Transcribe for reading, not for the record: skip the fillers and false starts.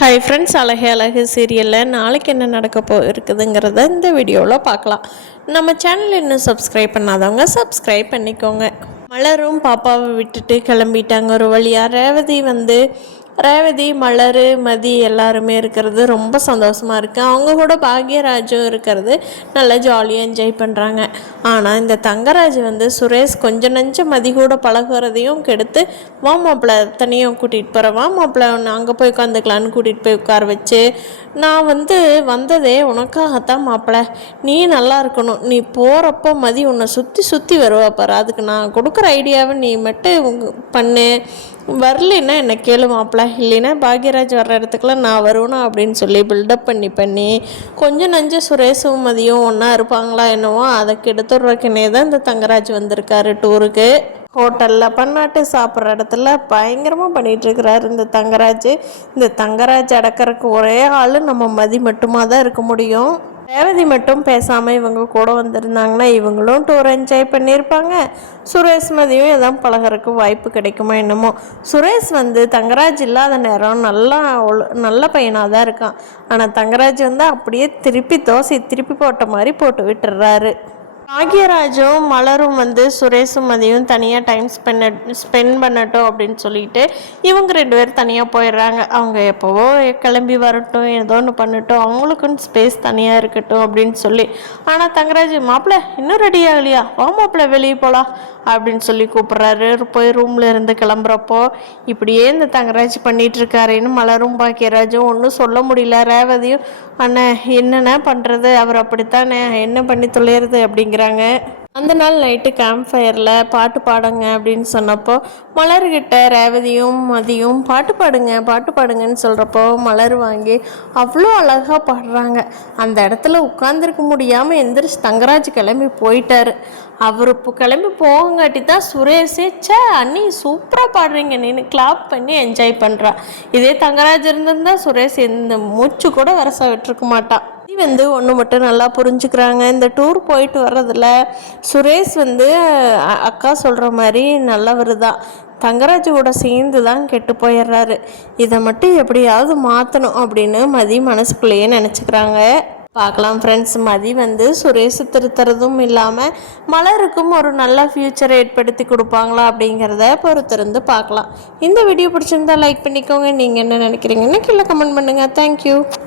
Hi friends, அழகே அழகு சீரியலில் நாளைக்கு என்ன நடக்க இருக்குதுங்கிறத இந்த வீடியோவில் பார்க்கலாம். நம்ம சேனல் இன்னும் சப்ஸ்கிரைப் பண்ணாதவங்க சப்ஸ்கிரைப் பண்ணிக்கோங்க. மலரும் பாப்பாவை விட்டுட்டு கிளம்பிட்டாங்க. ஒரு வழியாக ரேவதி மலர் மதி எல்லாருமே இருக்கிறது ரொம்ப சந்தோஷமாக இருக்குது. அவங்க கூட பாக்யராஜும் இருக்கிறது நல்லா ஜாலியாக என்ஜாய் பண்ணுறாங்க. ஆனால் இந்த தங்கராஜ் சுரேஷ் கொஞ்சம் நஞ்சம் மதி கூட பழகுறதையும் கெடுத்து வா மாப்பிள்ள தனியாக கூட்டிகிட்டு போகிறேன், வா மாப்பிள்ள அங்கே போய் உட்காந்துக்கலான்னு கூட்டிகிட்டு போய் உட்கார வச்சு, நான் வந்ததே உனக்காகத்தான் மாப்பிள்ள, நீ நல்லா இருக்கணும், நீ போகிறப்போ மதி உன்னை சுற்றி சுற்றி வருவா பாரு, அதுக்கு நான் கொடுக்குற ஐடியாவை நீ மட்டும் பண்ணு, வரலைன்னா என்னை கேளு மாப்பிள்ள, இல்லைன்னா பாக்யராஜ் வர்ற இடத்துக்குலாம் நான் வருவேனா அப்படின்னு சொல்லி பில்டப் பண்ணி கொஞ்சம் நஞ்ச சுரேஷும் மதியம் ஒன்றா இருப்பாங்களா என்னவோ அதை கெடுத்துடுறக்குனே தான் இந்த தங்கராஜ் வந்திருக்காரு டூருக்கு. ஹோட்டலில் பன்னாட்டு சாப்பிட்ற இடத்துல பயங்கரமாக பண்ணிகிட்ருக்கிறாரு இந்த தங்கராஜ் அடக்கிறதுக்கு ஒரே ஆள் நம்ம மதி மட்டுமா தான் இருக்க முடியும். ரேவதி மட்டும் பேசாமல் இவங்க கூட வந்திருந்தாங்கன்னா இவங்களும் டூர் என்ஜாய் பண்ணியிருப்பாங்க. சுரேஷ் மதியும் எதாவது பழகிறதுக்கு வாய்ப்பு கிடைக்குமா என்னமோ. சுரேஷ் தங்கராஜ் இல்லாத நேரம் நல்ல பையனாக தான் இருக்கான். ஆனால் தங்கராஜ் அப்படியே திருப்பி போட்ட மாதிரி போட்டு விட்டுறாரு. பாக்யராஜும் மலரும் சுரேஷும் மதியும் தனியாக டைம் ஸ்பெண்ட் பண்ணட்டும் அப்படின்னு சொல்லிட்டு இவங்க 2 பேரும் தனியாக போயிடுறாங்க. அவங்க எப்போவோ கிளம்பி வரட்டும், ஏதோ ஒன்று பண்ணட்டும், அவங்களுக்குன்னு ஸ்பேஸ் தனியாக இருக்கட்டும் அப்படின்னு சொல்லி. ஆனால் தங்கராஜ் மாப்பிள்ள இன்னும் ரெடி ஆகலையா, வா மாப்பிள்ள வெளியே போகலாம் அப்படின்னு சொல்லி கூப்பிட்றாரு. போய் ரூமில் இருந்து கிளம்புறப்போ இப்படியே இந்த தங்கராஜ் பண்ணிகிட்டு இருக்காருன்னு மலரும் பாக்யராஜும் ஒன்றும் சொல்ல முடியல. ரேவதியும் அண்ணன் என்னென்ன பண்ணுறது, அவர் அப்படித்தானே, என்ன பண்ணி தொலைகிறது அப்படிங்கிறாங்க. அந்த நாள் நைட்டு கேம்ப் ஃபயரில் பாட்டு பாடுங்க அப்படின்னு சொன்னப்போ மலர்கிட்ட ரேவதியும் மதியும் பாட்டு பாடுங்கன்னு சொல்கிறப்போ மலர் வாங்கி அவ்வளோ அழகாக பாடுறாங்க. அந்த இடத்துல உட்காந்துருக்க முடியாமல் எந்திரிச்சு தங்கராஜ் கிளம்பி போயிட்டாரு. அவர் இப்போ கிளம்பி போகங்காட்டி தான் சுரேஷே அண்ணி சூப்பராக பாடுறீங்க நீனு கிளாப் பண்ணி என்ஜாய் பண்ணுறா. இதே தங்கராஜ் இருந்திருந்தா சுரேஷ் எந்த மூச்சு கூட வரச விட்டுருக்க மாட்டான். ஒன்று மட்டும் நல்லா புரிஞ்சுக்கிறாங்க. இந்த டூர் போயிட்டு வர்றதில் சுரேஷ் அக்கா சொல்கிற மாதிரி நல்லவர் தான், தங்கராஜ் கூட சேர்ந்து தான் கெட்டு போயிடுறாரு. இதை மட்டும் எப்படியாவது மாற்றணும் அப்படின்னு மதி மனசுக்குள்ளேயே நினச்சிக்கிறாங்க. பார்க்கலாம் ஃப்ரெண்ட்ஸ், மதி சுரேஷ் திருத்துறதும் இல்லாமல் மலருக்கும் ஒரு நல்ல ஃப்யூச்சரை ஏற்படுத்தி கொடுப்பாங்களா அப்படிங்கிறத பொறுத்திருந்து பார்க்கலாம். இந்த வீடியோ பிடிச்சிருந்தா லைக் பண்ணிக்கோங்க. நீங்கள் என்ன நினைக்கிறீங்கன்னு கீழே கமெண்ட் பண்ணுங்கள். தேங்க்யூ.